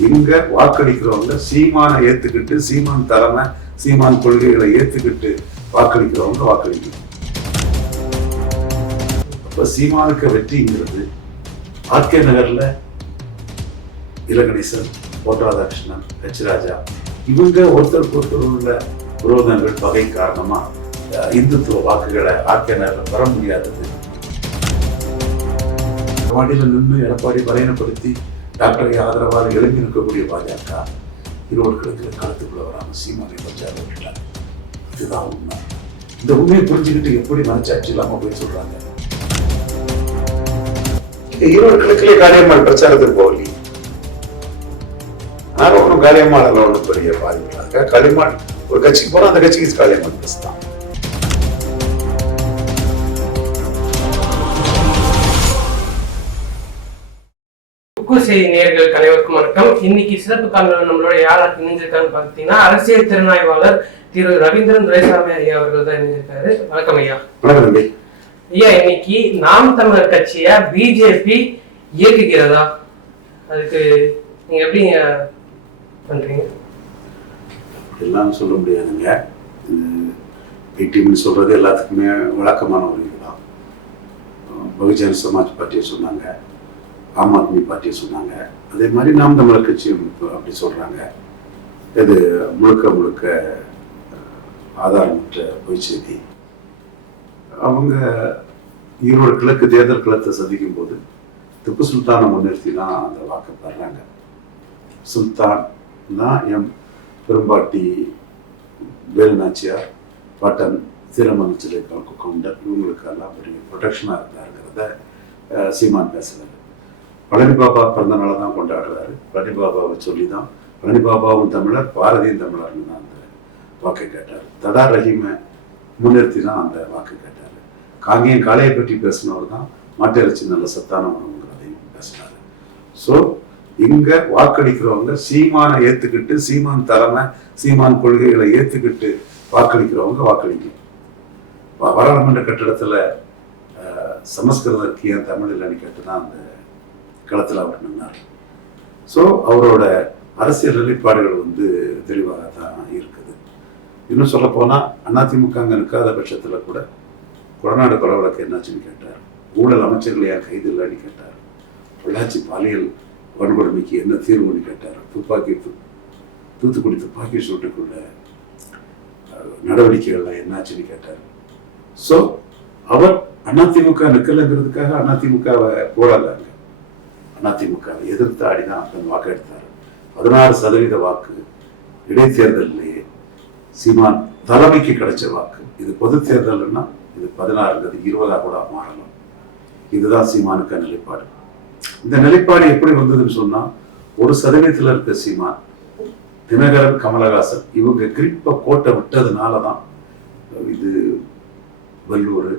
இங்க வாக்களிக்கிறவங்க சீமானை ஏத்துக்கிட்டு, சீமான் தலைமை, சீமான் கொள்கைகளை ஏத்துக்கிட்டு வாக்களிக்கிறவங்க வாக்களிக்கணும். அப்ப சீமானுக்கு வெற்றிங்கிறது ஆர்கே நகர்ல இலகணேசன், பொன் ராதாகிருஷ்ணன், ஹெச் ராஜா இவங்க ஒருத்தருக்கு ஒருத்தர் உள்ள விரோதங்கள், பகை காரணமா இந்துத்துவ வாக்குகளை ஆர்கே நகர்ல பெற முடியாதது. வாடியில நின்று எடப்பாடி பலையனப்படுத்தி டாக்டரை ஆதரவாக எழுப்பி நிற்கக்கூடிய பாஜக ஈரோடு கிழக்கு களத்துக்குள்ள வராம சீமானை பஞ்சாயத்து விட்டுட்டாங்க. இதுதான் உண்மை. இந்த உண்மையை புரிஞ்சுக்கிட்டு எப்படி மனச்சாட்சி இல்லாம போய் சொல்றாங்க. ஈரோடு கிழக்கிலே காளியம்மாள் பிரச்சாரத்துக்கு போகலையே. ஆனா ஒன்றும் காளியம்மாள் ஒன்றும் பெரிய பாதிப்பு. காளியம்மாள் ஒரு கட்சிக்கு போறோம், அந்த கட்சிக்கு காளியம்மாள் பேச தான். செய்தி நேயர்கள் அனைவருக்கும் வணக்கம். இன்னைக்கு சிறப்பு காணொலி நம்மளோட யாராக இணைஞ்சிருக்கான்னு பார்த்தீங்கன்னா அரசியல் திறனாய்வாளர் திரு ரவீந்திரன் துரைசாமி ஐயா அவர்கள் தான் இணைஞ்சிருக்காரு. வணக்கம் ஐயா. ஐயா, இன்னைக்கு நாம் தமிழர் கட்சியை பிஜேபி இயக்குகிறதா? அதுக்கு நீங்க எப்படி பண்றீங்க? எல்லாம் சொல்ல முடியாதுங்க. பிடிஎம்னு சொல்றது எல்லாத்துக்குமே வழக்கமான ஒரு இதுதான். பகுஜன் சமாஜ் பார்ட்டியை சொன்னாங்க, ஆம் ஆத்மி பார்ட்டியை சொன்னாங்க, அதே மாதிரி நாம் தமிழர் கட்சியும் அப்படி சொல்றாங்க. இது முழுக்க முழுக்க ஆதாரமற்ற பொய் செய்தி. அவங்க ஈரோடு கிழக்கு தேர்தல் களத்தை சந்திக்கும் போது திப்பு சுல்தானை முன்னிறுத்தி தான் அந்த வாக்கை பெறாங்க. சுல்தான் தான் எம் பெரும்பாட்டி, வேலுநாச்சியார், பட்டன், சீரமணிச்சிலை கவுண்டர் இவங்களுக்கெல்லாம் பெரிய ப்ரொடெக்ஷனாக இருந்தாருங்கிறத சீமான் பேசுறாரு. பழனி பாபா பிறந்த நாளை தான் கொண்டாடுறாரு. பழனி பாபாவை சொல்லி தான் பழனி பாபாவும் தமிழர், பாரதியும் தமிழர்னு தான் அந்த வாக்கை கேட்டார். தடா ரஹீமை முன்னிறுத்தி தான் அந்த வாக்கு கேட்டார். காங்கேயம் காளையை பற்றி பேசினவர் தான் மாட்டிறைச்சி நல்ல சத்தான உணவுங்கிறதையும் பேசினார். ஸோ இங்க வாக்களிக்கிறவங்க சீமானை ஏத்துக்கிட்டு, சீமான் தலைமை, சீமான் கொள்கைகளை ஏத்துக்கிட்டு வாக்களிக்கிறவங்க வாக்களிக்கணும். பாராளுமன்ற கட்டிடத்துல சமஸ்கிருதற்கு ஏன் தமிழ் இல்லைன்னு கேட்டு தான் அந்த களத்தில் அவர் நின்னார். ஸோ அவரோட அரசியல் நிலைப்பாடுகள் தெளிவாக தான் இருக்குது. இன்னும் சொல்ல போனால் அதிமுக அங்கே நிற்காத பட்சத்தில் கூட கொடநாடு கொலை வழக்கு என்னாச்சுன்னு கேட்டார். ஊழல் அமைச்சர்கள் யார் கைது இல்லைன்னு கேட்டார். பொள்ளாச்சி பாலியல் வன்கொடுமைக்கு என்ன தீர்வுன்னு கேட்டார். தூத்துக்குடி துப்பாக்கி சூட்டுக்குள்ள நடவடிக்கைகள்லாம் என்னாச்சுன்னு கேட்டார். ஸோ அவர் அதிமுக நிற்கலைங்கிறதுக்காக அதிமுகவை போடலாங்க. அதிமுகவை எதிர்த்து ஆடிதான் வாக்கு எடுத்தார். 16% வாக்கு இடைத்தேர்தலிலேயே சீமான் தலைமைக்கு கிடைச்ச வாக்கு. இது பொது தேர்தல்னா இது 16 20 கூட மாறலாம். இதுதான் சீமானுக்கு நிலைப்பாடு. இந்த நிலைப்பாடு எப்படி வந்ததுன்னு சொன்னா, 1% இருக்க சீமான், தினகரன், கமலஹாசன் இவங்க கிரிப்ப கோட்டை விட்டதுனாலதான் இது வெள்ளூர்,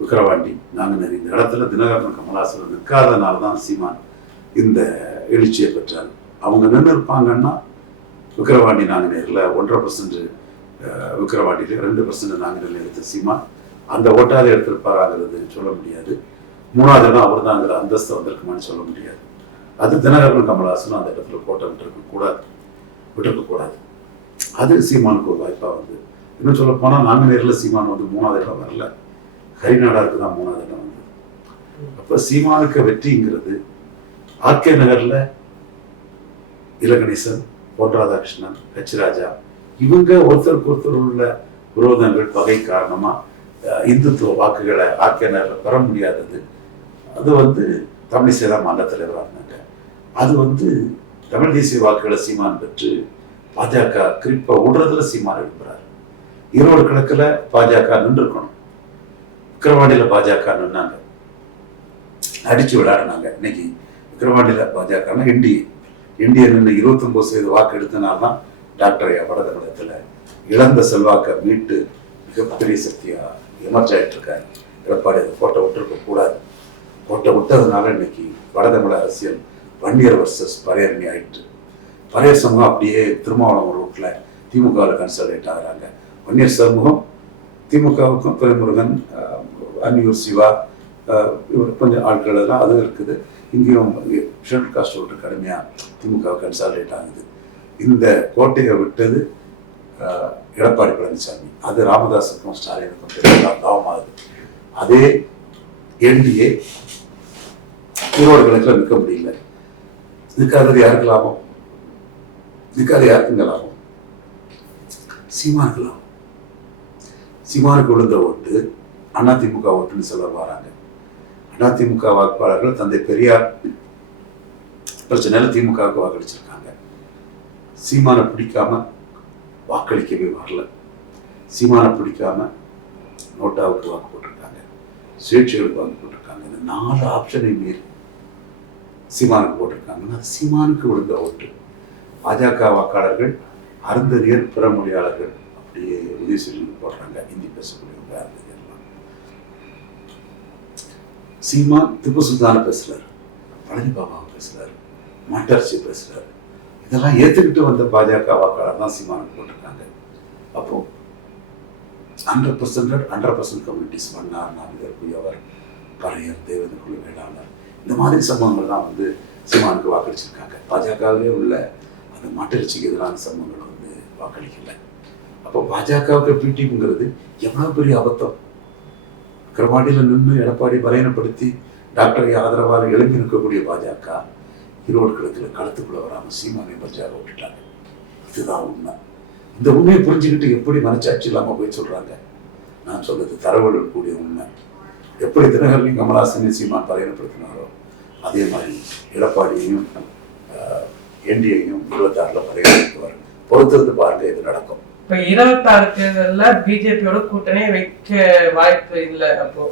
விக்கிரவாண்டி, நாங்குநேரி இந்த இடத்துல தினகரன், கமலஹாசன் நிற்காதனால்தான் சீமான் இந்த எழுச்சியை பெற்றார். அவங்க நின்று இருப்பாங்கன்னா விக்கிரவாண்டி, நாங்குநேரில் 1.5% விக்கிரவாண்டியில 2% நாங்குநேரில் எடுத்த சீமான் அந்த ஓட்டாத எடுத்திருப்பாராங்கிறது சொல்ல முடியாது. 3வது இடம் அவர் தாங்கிற அந்தஸ்து வந்திருக்குமான்னு சொல்ல முடியாது. அது தினகரன், கமலஹாசனும் அந்த இடத்துல கோட்டை விட்டுருக்க கூடாது. அது சீமானுக்கு ஒரு வாய்ப்பா இன்னும் சொல்ல போனா நாங்குநேரில் சீமான் 3வது இடம் வரல, ஹரிநாடாருக்கு தான் 3வது இடம் வந்தது. அப்ப சீமானுக்கு வெற்றிங்கிறது ஆர்கே நகர்ல இலகணேசன், பொன் ராதாகிருஷ்ணன், ஹெச் ராஜா இவங்க ஒருத்தருக்கு ஒருத்தர் உள்ள விரோதங்கள், பகை காரணமா இந்துத்துவ வாக்குகளை ஆர்கே நகர்ல பெற முடியாதது. அது தமிழிசை தான் மாநில தலைவராக இருந்தாங்க. அது தமிழ் தேசிய வாக்குகளை சீமான் பெற்று பாஜக கிரிப்ப விடுறதுல சீமான் எழுப்புறாரு. ஈரோடு கிழக்குல பாஜக நின்று இருக்கணும். விக்கிரவாண்டியில பாஜக நின்னாங்க, அடிச்சு விளையாடினாங்க. இன்னைக்கு விக்கிரவாண்டியில பாஜக இந்திய நின்று 29% வாக்கு எடுத்தனால்தான் டாக்டர் வட தமிழகத்துல இழந்த செல்வாக்க மீட்டு மிகப்பெரிய சக்தியா எமர்ஜ் ஆயிட்டு இருக்காரு. எடப்பாடி அதை கோட்டை விட்டுருக்க கூடாது. கோட்டை விட்டதுனால இன்னைக்கு வட தமிழ் அரசியல் வன்னியர் வர்சஸ் பரையரணி ஆயிட்டு. பரையர் சமூகம் அப்படியே திருமாவளவன் ரூட்ல திமுகவில் கன்சல்டேட் ஆகிறாங்க. வன்னியர் சமூகம் திமுகவுக்கும் துரைமுருகன், அன்னியூர் சிவா, கொஞ்சம் ஆட்கள் எல்லாம் அதுவும் இருக்குது. இங்கேயும் ஷெட்யூல் காஸ்ட் ஓட்டு கடுமையாக திமுக கன்சாலிடேட் ஆகுது. இந்த கோட்டையை விட்டது எடப்பாடி பழனிசாமி. அது ராமதாஸுக்கும் ஸ்டாலினுக்கும் பெரிய லாபமாகுது. அதே என்டிஏ ஈரோடு கிழக்கில் நிற்க முடியல. நிற்காதது யாருக்கு லாபம்? நிற்காது யாருக்குங்க லாபம்? சீமானுக்கு லாபம். சீமானுக்கு விழுந்த ஓட்டு அதிமுக ஓட்டுன்னு சொல்ல வராங்க. அதிமுக வாக்காளர்கள் தந்தை பெரியார் பிரச்சனையில் திமுகவுக்கு வாக்களிச்சிருக்காங்க. சீமானை பிடிக்காம வாக்களிக்கவே வரல. சீமானை பிடிக்காம நோட்டாவுக்கு வாக்கு போட்டிருக்காங்க, சுயேட்சைகளுக்கு வாக்கு போட்டிருக்காங்க. இந்த 4 ஆப்ஷனை மீறி சீமானுக்கு போட்டிருக்காங்கன்னா அது சீமானுக்கு விழுந்த ஓட்டு. பாஜக வாக்காளர்கள் அருந்ததியர் பிற மொழியாளர்கள் அப்படியே உதயசூரியன் போடுறாங்க. ஹிந்தி பேசக்கூடியவங்க அருந்ததியர்லாம். சீமான் திப்பு சுல்தானை பேசுறாரு, பழனி பாபாவை பேசுறாரு, மாட்டரசி பேசுறாரு. இதெல்லாம் ஏற்றுக்கிட்டு வந்த பாஜக வாக்காளர் தான் சீமானுக்கு போட்டிருக்காங்க. அப்போ 100% கம்யூனிட்டிஸ் மன்னார், நாவிதர், குயவர், பறையர், தேவத குழு, வேளாளர் இந்த மாதிரி சம்பவங்கள்லாம் சீமானுக்கு வாக்களிச்சிருக்காங்க. பாஜகவிலே உள்ள அந்த மாட்டிறைச்சிக்கு எதிரான சம்பவங்கள் வாக்களிக்கல. அப்போ பாஜகவுக்கு பிடிங்கிறது எவ்வளவு பெரிய அபத்தம். கிரமாண்டியில் நின்று எடப்பாடி பலையனப்படுத்தி டாக்டரை ஆதரவாக எழுப்பி நிற்கக்கூடிய பாஜக ஈரோடு கிழக்கில் களத்துக்குள்ள வராமல் சீமானை பஞ்சாக விட்டுட்டாங்க. இதுதான் உண்மை. இந்த உண்மையை புரிஞ்சுக்கிட்டு எப்படி மனச்சாட்சி இல்லாமல் போய் சொல்றாங்க? நான் சொல்றது தரவுடன் கூடிய உண்மை. எப்படி தினகரன் கமலாசனை சீமான் பலையனப்படுத்தினாரோ அதே மாதிரி எடப்பாடியையும் என்டியையும் 26 பலையனப்படுத்துவார். பொறுத்திருந்து பாருங்க இது நடக்கும். இப்ப 26 தேர்தலில் பிஜேபியோட கூட்டணி வைக்க வாய்ப்பு இல்லை. அப்போ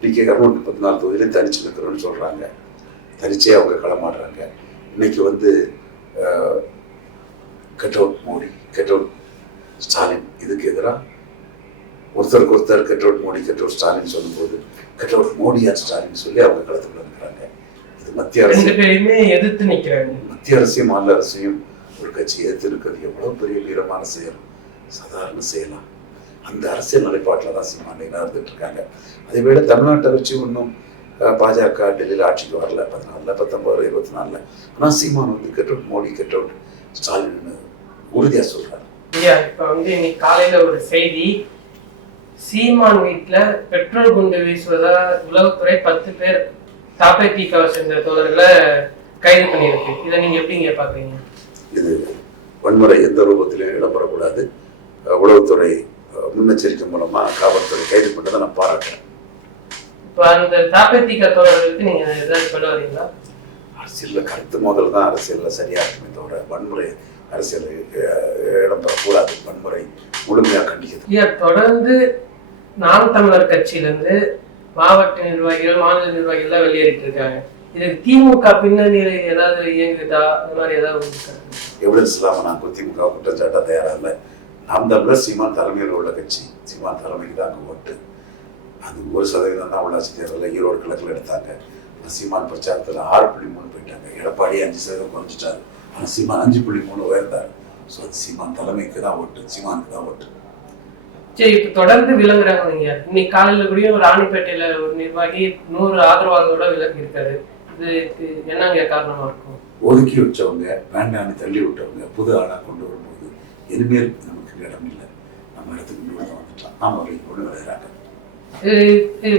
டிகே 234 தொகுதியிலும் தனிச்சு நிற்கிறோன்னு சொல்றாங்க. தனிச்சே அவங்க களமாடுறாங்க. இன்னைக்கு cut out Modi, cut out Stalin, இதுக்கு எதிராக ஒருத்தருக்கு ஒருத்தர் cut out Modi, cut out Stalin சொல்லும்போது cut out Modi and Stalin சொல்லி அவங்க களத்துக்குள்ள இருக்கிறாங்க. இது மத்திய அரசு எதிர்த்து நிற்கிறாங்க. மத்திய அரசையும் மாநில அரசையும் ஒரு கட்சி எதிர்த்து இருக்கிறது எவ்வளவு பெரிய வீரமான செயல், சாதாரண செயலாம். அந்த அரசியல் நிலைப்பாட்டில் தான் சீமானை நடந்துட்டு இருக்காங்க. அதே வேளை தமிழ்நாட்டை வச்சு ஒன்றும் பாஜக டெல்லியில் ஆட்சிக்கு வரல 14, 19, 24. ஆனால் Seeman cut out Modi, cut out Stalin உறுதியா சொல்றாரு. இப்ப இன்னைக்கு காலையில ஒரு செய்தி, சீமான் வீட்டுல பெட்ரோல் குண்டு வீசுவதா உளவுத்துறை 10 பேர் தாப்பேதிகாவை சேர்ந்த தோழர்களை கைது பண்ணியிருக்கு. இதை நீங்க எப்படிங்க பாக்குறீங்க? இது வன்முறை எந்த ரூபத்திலையும் இடம்பெறக்கூடாது. உளவுத்துறை முன்னெச்சரிக்கை மூலமா காவல்துறை கைது பண்ணதை நான் பாராட்டுறேன். இப்போ அந்த தாப்பேதிகா தோழர்களுக்கு நீங்க ஏதாவது சொல்ல வரீங்களா? அரசியல்ல கருத்து மோதல் தான் அரசியல்ல சரியா இருக்குமே தவிர வன்முறை அரசியல் இடம்பெறக்கூடாது. வன்முறை முழுமையா கண்டிக்கிறது. தொடர்ந்து நாம் தமிழர் கட்சியிலிருந்து மாவட்ட நிர்வாகிகள், மாநில நிர்வாகிகள் வெளியேறிட்டு இருக்காங்க. இதுக்கு திமுக பின்னணியில் ஏதாவது இயங்குதா? அந்த மாதிரி ஏதாவது எவிடன்ஸ் இல்லாம நான் திமுக குற்றச்சாட்டா தயாரா இல்லை. நாம் தமிழர் சீமான் தலைமையில் உள்ள கட்சி. சீமான் தலைமைக்கு தான் அங்கே ஓட்டு. அது 1% தான் உள்ளாட்சி தேர்தலில் ஈரோடு கிழக்கில் எடுத்தாங்க. சீமான் பிரச்சாரத்தில் 6.3 போயிட்டாங்க. எடப்பாடி 5% குறைஞ்சிட்டாரு. ஆனால் சீமான் 5.3 உயர்ந்தார். ஸோ அது சீமான் தலைமைக்கு தான் ஓட்டு, சீமானுக்கு தான் ஓட்டு. சரி, இப்போ தொடர்ந்து விளங்குறாங்க. நீங்க இன்னைக்கு காலையில் கூடயும் ராணிப்பேட்டையில ஒரு நிர்வாகி 100 ஆதரவாளர்களோட விலகி இருக்காரு. இதுக்கு என்னங்க காரணமா இருக்கும்? ஒதுக்கி வச்சவங்க, வேண்டான்னு தள்ளி விட்டவங்க புது ஆளாக கொண்டு வரும்போது இனிமேல் நமக்கு இடம் இல்லை, நம்ம இடத்துக்கு முன்னாடி வந்துட்டோம், நாம அவர்கள் கொண்டு விளையாடுறாங்க.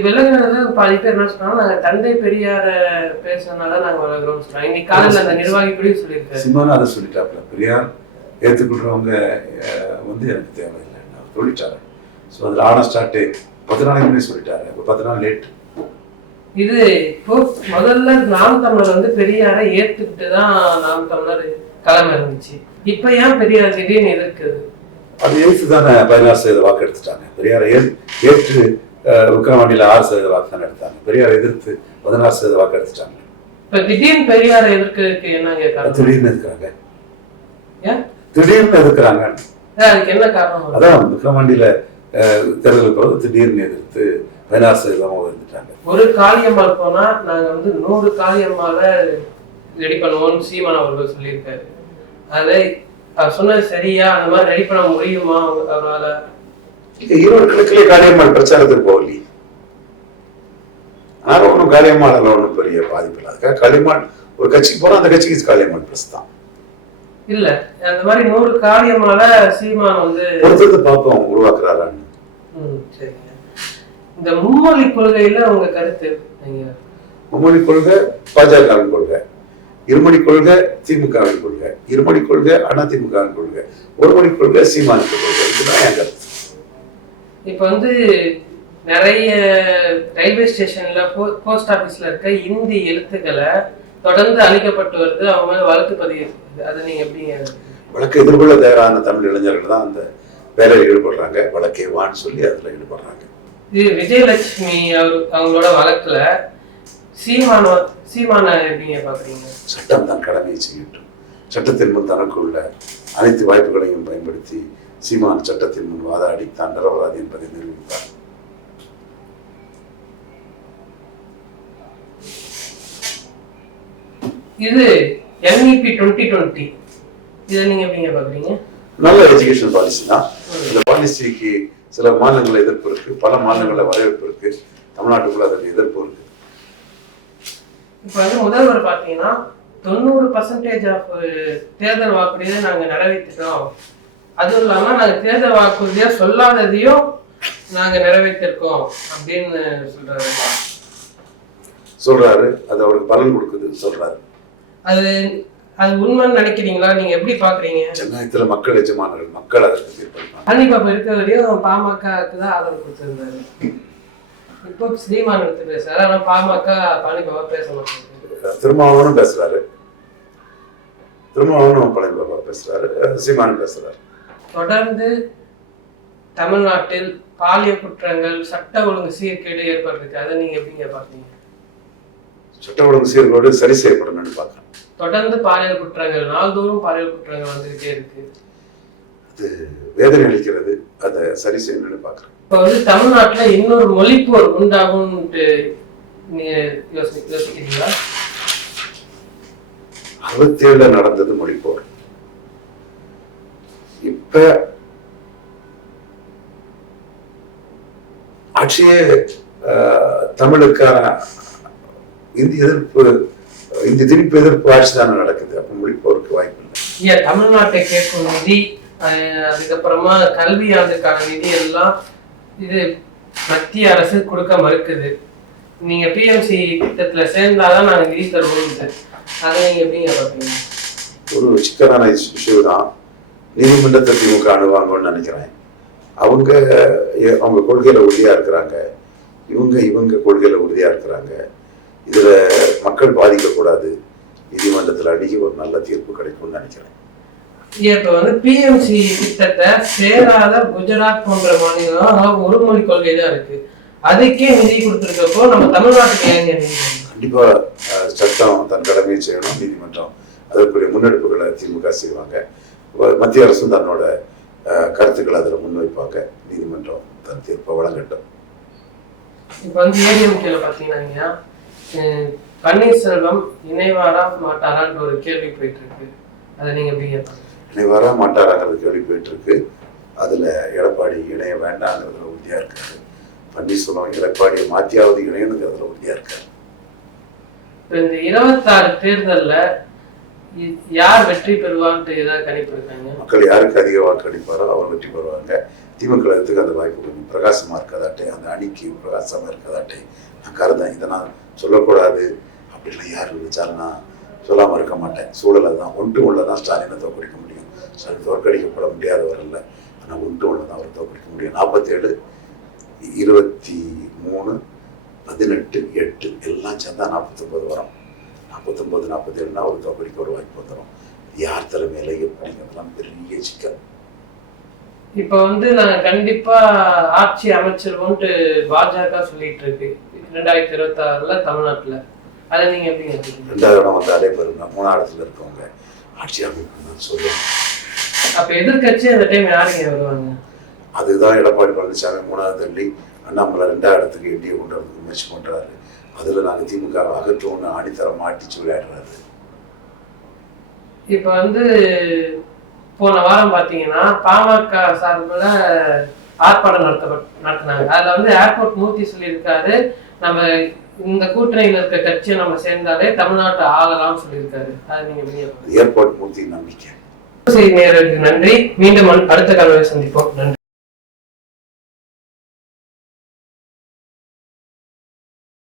விலகுனது பாதி பேர் என்ன சொன்னாங்க, நாங்க தந்தை பெரியார பேசுறதுனால நாங்க விலகுறோம் சொன்னாங்க. இன்னைக்கு காலையில் அந்த நிர்வாகி கூட சொல்லியிருக்காரு. சிம்மானும் அதை சொல்லிட்டாப்ல. பெரியார் ஏற்றுக்கொள்றவங்க எனக்கு தேவையில்லை அவர் சொல்லிட்டாரு. ஸோ அதில் ஆனஸ்டாட்டு 10 நாளைக்கு முன்னே சொல்லிட்டாரு. இப்போ 10 நாள் லேட். இது இப்போ முதல்ல நாம் தமிழர் பெரியாரை ஏத்துக்கிட்டு தான் நாம் தமிழர் கிளம்ப இருந்துச்சு. இப்ப ஏன் பெரியார் திடீர்னு எதிர்க்குது? அது ஏற்று தானே 16% வாக்கு எடுத்துட்டாங்க. பெரியாரை ஏற்று விக்ரவாண்டியில 6% வாக்கு தானே எடுத்தாங்க. பெரியாரை எதிர்த்து 16% வாக்கு எடுத்துட்டாங்க. இப்ப திடீர்னு பெரியாரை எதிர்க்கிறதுக்கு என்ன? திடீர்னு எதிர்க்கிறாங்க. ஏன் திடீர்னு எதிர்க்கிறாங்க? அதுக்கு என்ன காரணம்? அதான் விக்ரவாண்டியில தேர்தலுக்கு பிறகு திடீர்னு எதிர்த்து 16% இருந்துட்டாங்க. ஒரு காளியம்மாள் போனா நாங்க 100 காளியம்மாவை ரெடி பண்ணுவோம்னு சீமான் அவர்கள் சொல்லியிருக்காரு. அதை அவர் சொன்னது சரியா? அந்த மாதிரி ரெடி பண்ண முடியுமா அவரால? ஈரோடு கிழக்கிலே காளியம்மாள் பிரச்சாரத்துக்கு போகலையே. அதனால ஒன்றும் காளியம்மாள் ஒன்றும் பெரிய பாதிப்பு இல்லை. அதுக்காக காளியம்மாள் ஒரு கட்சிக்கு போறோம், அந்த கட்சிக்கு காளியம்மாள் ப்ளஸ் தான். இல்ல அந்த மாதிரி 100 காளியம்மால சீமான் வந்து ஒருத்தருக்கு பார்ப்போம் உருவாக்குறாரான்னு. சரிங்க. இந்த மும்மொழி கொள்கையில உங்க கருத்து? மும்மொழி கொள்கை பாஜகவின் கொள்கை, இருமொழி கொள்கை திமுகவின் கொள்கை, இருமொழி கொள்கை அதிமுகவின் கொள்கை, ஒரு மொழி கொள்கை சீமானுக்கு கொள்கை. இதுதான் என் கருத்து. இப்ப வந்து நிறைய ரயில்வே ஸ்டேஷன்ல போஸ்ட் ஆபீஸ்ல இருக்க இந்தி எழுத்துக்களை தொடர்ந்து அளிக்கப்பட்டு வருது, அவங்க மேல வழக்கு பதிவு இருக்குது. அதை நீங்க எப்படி? வழக்கு எதிர்கொள்ள தயாரான தமிழ் இளைஞர்கள் தான் அந்த வேலையில் ஈடுபடுறாங்க. வழக்கே வான்னு சொல்லி அதுல ஈடுபடுறாங்க. இது விஜயலட்சுமி அவங்களோட வழக்குல சீமான எப்படிங்க பாக்குறீங்க? சட்டம் தான் கடமையை செய்யட்டும். சட்டத்தின் முன் தனக்கு உள்ள அனைத்து வாய்ப்புகளையும் பயன்படுத்தி சீமான் சட்டத்தின் முன் வாதாடி தான் நிரபராதி என்பதை நிரூபித்தார். இது NEP 2020 இதை நீங்க எப்படிங்க பாக்குறீங்க? நல்ல எஜுகேஷன் பாலிசி தான். இந்த பாலிசிக்கு சில மாநிலங்கள் எதிர்ப்பு இருக்கு, பல மாநிலங்கள வரவேற்பு இருக்கு, தமிழ்நாட்டுக்குள்ள அதற்கு எதிர்ப்பு இருக்கு. இப்ப வந்து முதல்வர் பாத்தீங்கன்னா 90% ஆஃப் தேர்தல் வாக்குறுதியை நாங்க நிறைவேற்றிட்டோம், அதுவும் இல்லாம நாங்க தேர்தல் வாக்குறுதியா சொல்லாததையும் நாங்க நிறைவேற்றிருக்கோம் அப்படின்னு சொல்றாரு. அது அவருக்கு பலன் கொடுக்குது சொல்றாரு. அது உண்மைன்னு நினைக்கிறீங்களா? நீங்க எப்படி பாக்குறீங்க? ஜனநாயகத்துல மக்கள் எஜமானர்கள், மக்கள் அதற்கு தீர்ப்பளிப்பாங்க. பழனிபாபு இருக்க வரையும் பாமகக்கு தான் ஆதரவு கொடுத்திருந்தாரு. இப்போ ஸ்ரீமான் எடுத்து பேசுறாரு, ஆனா பாமக பழனிபாபா பேச மாட்டாங்க. திருமாவளவனும் பேசுறாரு, திருமாவளவனும் பழனிபாபா பேசுறாரு, சீமானும் பேசுறாரு. தொடர்ந்து தமிழ்நாட்டில் பாலியல் குற்றங்கள், சட்ட ஒழுங்கு சீர்கேடு ஏற்பட்டிருக்கு. அதை நீங்க எப்படிங்க பாத்தீங்க? சட்ட ஒழுங்கு சீர்கேடு சரி செய்யப்படணும்னு பாக்குறேன். தொடர்ந்து பாலியல் குற்றங்கள், நாள்தோறும் பாலியல் குற்றங்கள் வந்துகிட்டே இருக்கு. அது வேதனை அளிக்கிறது. அதை சரி செய்யணும்னு பாக்குறேன். இப்ப வந்து தமிழ்நாட்டுல இன்னொரு மொழிப்போர் உண்டாகும்ட்டு நீங்க யோசிக்கிறீங்களா? 67 நடந்தது மொழிப்போர். இப்ப ஆட்சியே தமிழுக்கான இந்தி திணிப்பு எதிர்ப்பு ஆட்சி தானே நடக்குது. அப்ப மொழிப்போருக்கு வாய்ப்பு இல்லை. தமிழ்நாட்டை கேட்கும் நிதி, அதுக்கப்புறமா கல்வி ஆண்டுக்கான நிதி எல்லாம் இது மத்திய அரசு கொடுக்க மறுக்குது. நீங்க PMC திட்டத்துல சேர்ந்தாதான் நாங்க நிதி தருவோம். அதை நீங்க எப்படிங்க பாப்பீங்க? ஒரு சிக்கலான இஷ்யூ தான். நீதிமன்றத்தை திமுக அணுவாங்கன்னு நினைக்கிறேன். அவங்க கொள்கையில உறுதியா இருக்கிறாங்க, இவங்க கொள்கையில உறுதியா இருக்கிறாங்க. இதுல மக்கள் பாதிக்கக்கூடாது, நீதிமன்றத்தில் அணுகி ஒரு நல்ல தீர்ப்பு கிடைக்கும்னு நினைக்கிறேன். இப்ப வந்து PMC திட்டத்தை சேராத குஜராத் போன்ற மாநிலம் ஒரு மொழி கொள்கை தான் இருக்கு, அதுக்கே நிதி கொடுத்திருக்கப்போ நம்ம தமிழ்நாட்டுக்கு ஏங்க? கண்டிப்பா சட்டம் தன் கடமையை செய்யணும், நீதிமன்றம் அதற்குரிய முன்னெடுப்புகளை திமுக செய்வாங்க, மத்திய அரசும் தன்னோட கருத்துக்களை அதில் முன்வைப்பாங்க, நீதிமன்றம் தன் தீர்ப்பை வழங்கட்டும். இப்ப வந்து ADMK பாத்தீங்கன்னா பன்னீர்செல்வம் இணைவாரா மாட்டாரான்னு ஒரு கேள்வி போயிட்டு இருக்கு. அதை நீங்க எப்படி? இணைவாரா மாட்டாராங்கிறது கேள்வி போயிட்டு இருக்கு. அதுல எடப்பாடி இணைய வேண்டாங்கிறதுல உறுதியா இருக்காரு. பன்னீர்செல்வம் எடப்பாடியை மாத்தியாவது இணையணுங்கிறதுல உறுதியா இருக்காரு. இந்த 26 தேர்தல்ல யார் வெற்றி பெறுவான்ட்டு ஏதாவது கணிப்பு இருக்காங்க? மக்கள் யாருக்கு அதிக வாக்கு அளிப்பாரோ அவர் வெற்றி பெறுவாங்க. திமுக அந்த வாய்ப்பு கொஞ்சம் பிரகாசமா இருக்கதாட்டே, அந்த அணிக்கு பிரகாசமா இருக்கதாட்டே நான் கருதேன். இதை நான் சொல்லக்கூடாது அப்படின்லாம் யார் நினைச்சாலும் நான் சொல்லாம இருக்க மாட்டேன். சூழலை தான் ஒன்று உள்ளதான் ஸ்டாலினை தோற்கடிக்க முடியும். ஸ்டாலின் தோற்கடிக்கப்பட முடியாதவர் இல்லை, ஆனால் ஒன்று உள்ளதான் அவர் தோற்கடிக்க முடியும். 47, 23, 18, 8 எல்லாம் சேர்ந்தா 49 வரும். 49, 47 அவர் தோற்கடிக்க ஒரு வாய்ப்பு வந்துடும். யார் தலைமையில எப்படிங்கிறதுலாம் பெரிய சிக்கல். இப்ப வந்து நாங்க கண்டிப்பா ஆட்சி அமைச்சிருவோம்ட்டு பாஜக சொல்லிட்டு இருக்கு 2026 தமிழ்நாட்டுல. அதை நீங்க எப்படி? 2வது இடம் வந்தாலே பெருங்க, 3வது இடத்துல இருக்கவங்க ஆட்சி அமைப்பு சொல்லுவாங்க. அப்ப எதிர்கட்சி அந்த டைம் யாருங்க வருவாங்க? அதுதான் எடப்பாடி பழனிசாமி 3வது தள்ளி அண்ணாமலை 2வது இடத்துக்கு என்டிஏ கொண்டு வரதுக்கு முயற்சி பண்றாரு. அதுல நாங்க திமுக அகற்றோன்னு ஆணித்தரம் மாட்டிச்சு விளையாடுறாரு. இப்ப வந்து போன வாரம் பாத்தீங்கன்னா பாமக சார்பில் ஆர்ப்பாட்டம் நடத்தினாங்க. அதுல வந்து ஏர்போர்ட் மூர்த்தி சொல்லியிருக்காரு, நம்ம இந்த கூட்டணியில இருக்க கட்சியை நம்ம சேர்ந்தாலே தமிழ்நாட்டை ஆளலாம் சொல்லியிருக்காரு. அதை நீங்க வெளியே ஏற்பாடு மூர்த்தி நம்பிக்கை. செய்தி நேயர்களுக்கு நன்றி. மீண்டும் அடுத்த காணொளியில் சந்திப்போம். நன்றி.